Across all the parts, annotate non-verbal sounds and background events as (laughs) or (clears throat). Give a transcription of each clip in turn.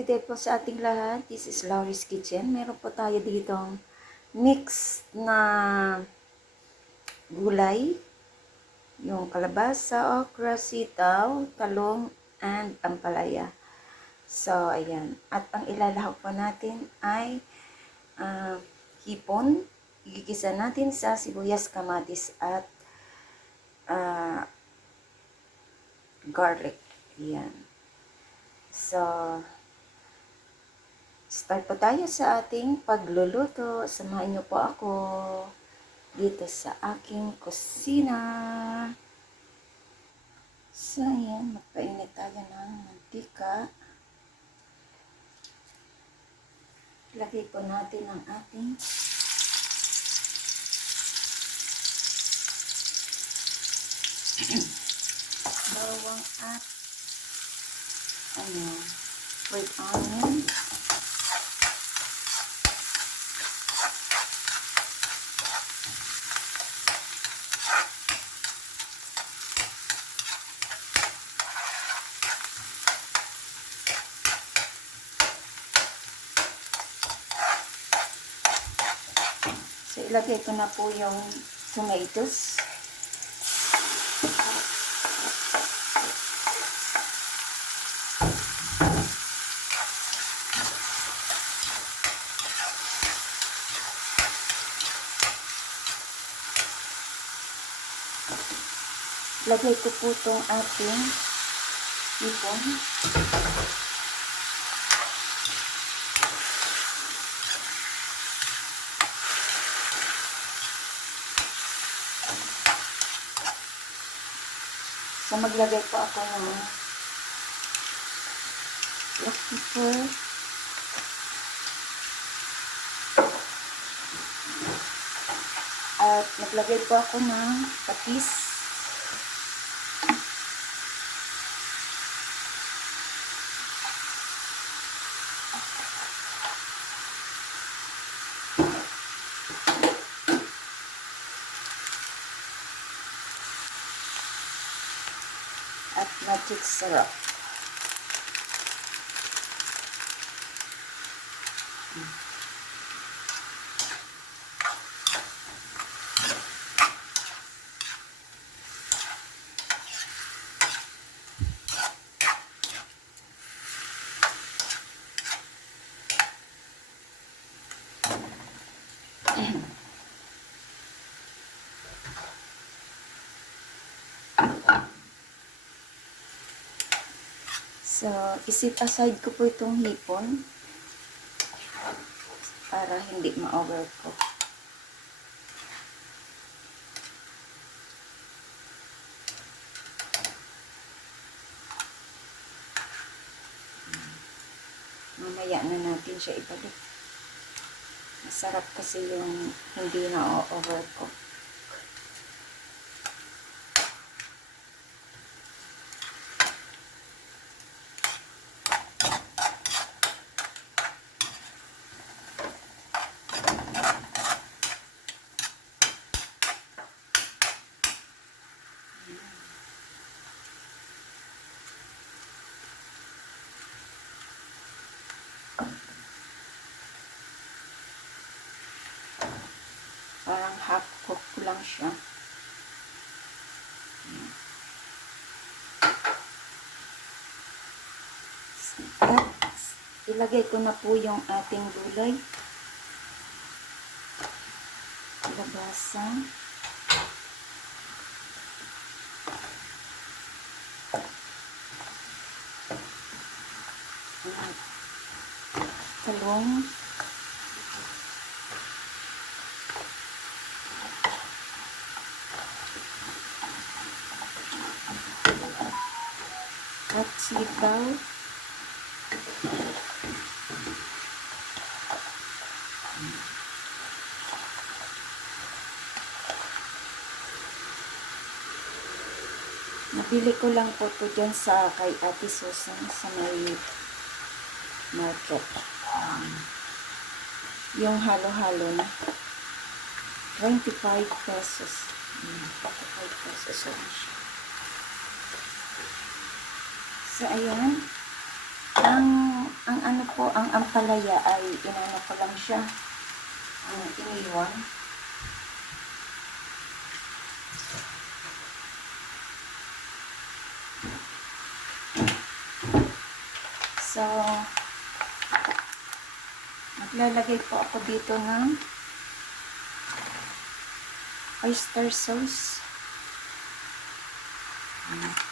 good day po sa ating lahat. This is Laurie's Kitchen. Meron po tayo ditong mix na gulay. Yung kalabasa, okra, sitaw, talong, and ampalaya. So, ayan. At ang ilalahok po natin ay ah, hipon. Igigisa natin sa sibuyas, kamatis, at ah, garlic. Ayan. So, start po tayo sa ating pagluluto. Samahan niyo po ako dito sa aking kusina. So, ayan, magpainit tayo ng mantika. Lagay po natin ang ating (clears throat) bawang at ano, red onion. Ilagay ko na po yung tomatoes. Lagay ko po itong ating ipon. So, maglagay po ako ng black pepper. At naglagay po ako ng patis. Magic syrup. So, isip aside ko po itong hipon para hindi ma-overcook. Mamaya na natin siya ibalik. Masarap kasi yung hindi na lang siya. Ilagay ko na po yung ating gulay. Labasa. At talong. At sitaw. Nabili ko lang po to dyan sa kay Ate Susan sa may market. Um, yung halo-halo na. 25 pesos. Hmm, 25 pesos lang siya. So, ayan. Ang ang ano po, ang ampalaya ay inano ko lang siya. Ang iniwan. So, maglalagay po ako dito ng oyster sauce. Pagdagan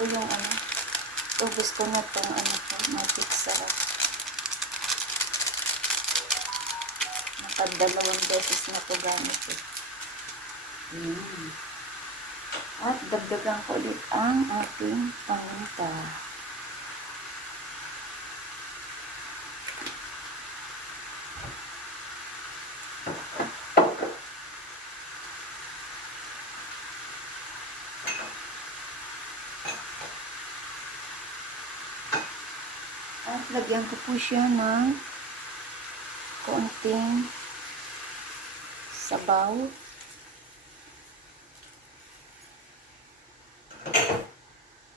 ko yung ano, ito gusto na itong ano po, magic sarap. Nakadalawang beses na ito gamit eh. Ayan. At dagdagan ko ulit ang ating paminta. Lagyan ko po siya ng konting sabaw.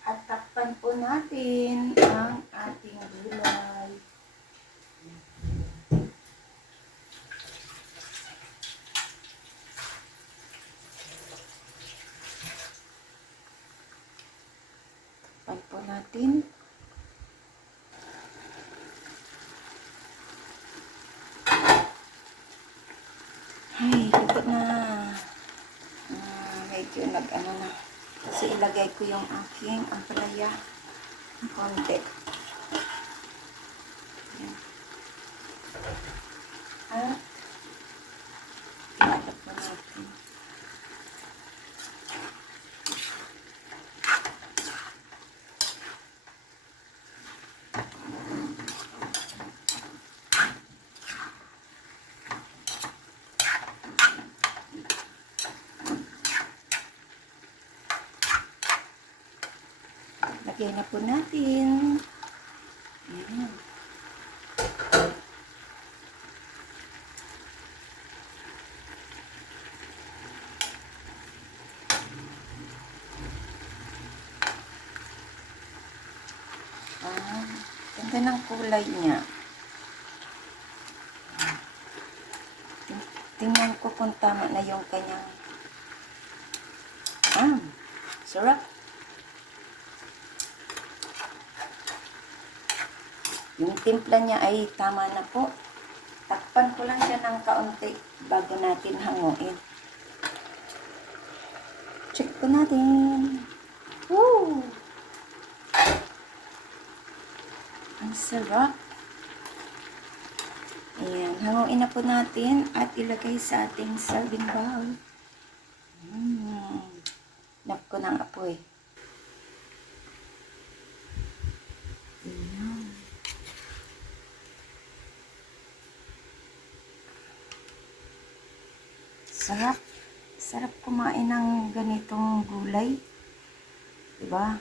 At takpan po natin ang ating gulay. Takpan po natin. Ay, luto na. Ah, medyo nag-ano na. Kasi ilagay ko yung aking ampalaya konti. Ayan. At ilalap na natin. Lagay na po natin. Ayan. Ah, ganda ng kulay niya. Tingnan ko kung tama na yung kanyang Ah, sarap. Yung timpla niya ay tama na po. Takpan ko lang siya ng kaunti bago natin hanguin. Check po natin. Woo! Ang sarap. Ayan, hanguin na po natin at ilagay sa ating serving bowl. Mm. Nap ko ng apoy. Sarap. Sarap kumain ng ganitong gulay. Diba?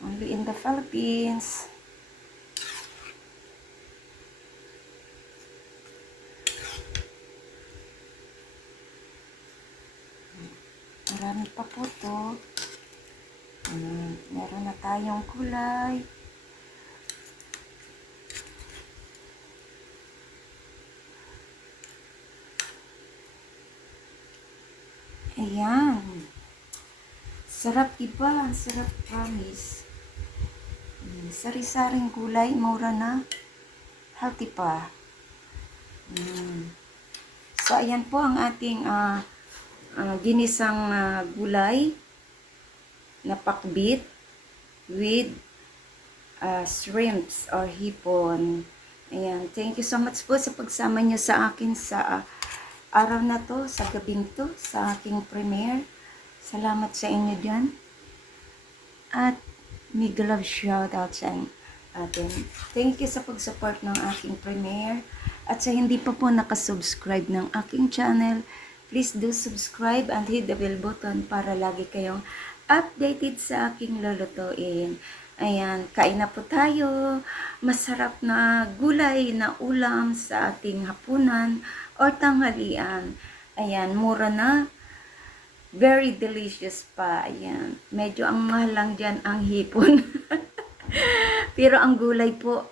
Only in the Philippines. Marami pa po to. Hmm, meron na tayong kulay. Ayan. Sarap iba. Sarap promise. Hmm, Sari-saring gulay. Mura na. Healthy pa. Hmm. So, ayan po ang ating ah, ah, ginisang ah, gulay na pakbit with ah, shrimps or hipon. Ayan. Thank you so much po sa pagsama niyo sa akin sa ah, araw na to, sa gabing to, sa aking premiere. Salamat sa inyo dyan. At mega love shoutout sa atin. Thank you sa pag-support ng aking premiere. At sa hindi pa po nakasubscribe ng aking channel, please do subscribe and hit the bell button para lagi kayong updated sa aking lulutuin. Ayan, kain na po tayo. Masarap na gulay na ulam sa ating hapunan or tanghalian. Ayan, mura na. Very delicious pa. Ayan. Medyo ang mahal lang dyan ang hipon. (laughs) Pero ang gulay po,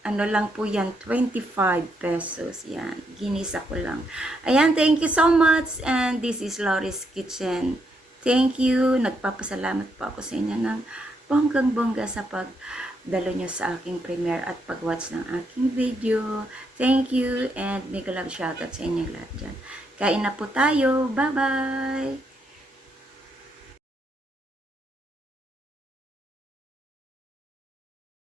ano lang po yan, 25 pesos. Yan, ginisa ko lang. Ayan, thank you so much. And this is Laurie's Kitchen. Thank you. Nagpapasalamat po ako sa inyo ng bonggang-bongga sa pagdalo nyo sa aking premiere at pag-watch ng aking video. Thank you and mega love shoutout sa inyo lahat dyan. Kain na po tayo. Bye-bye!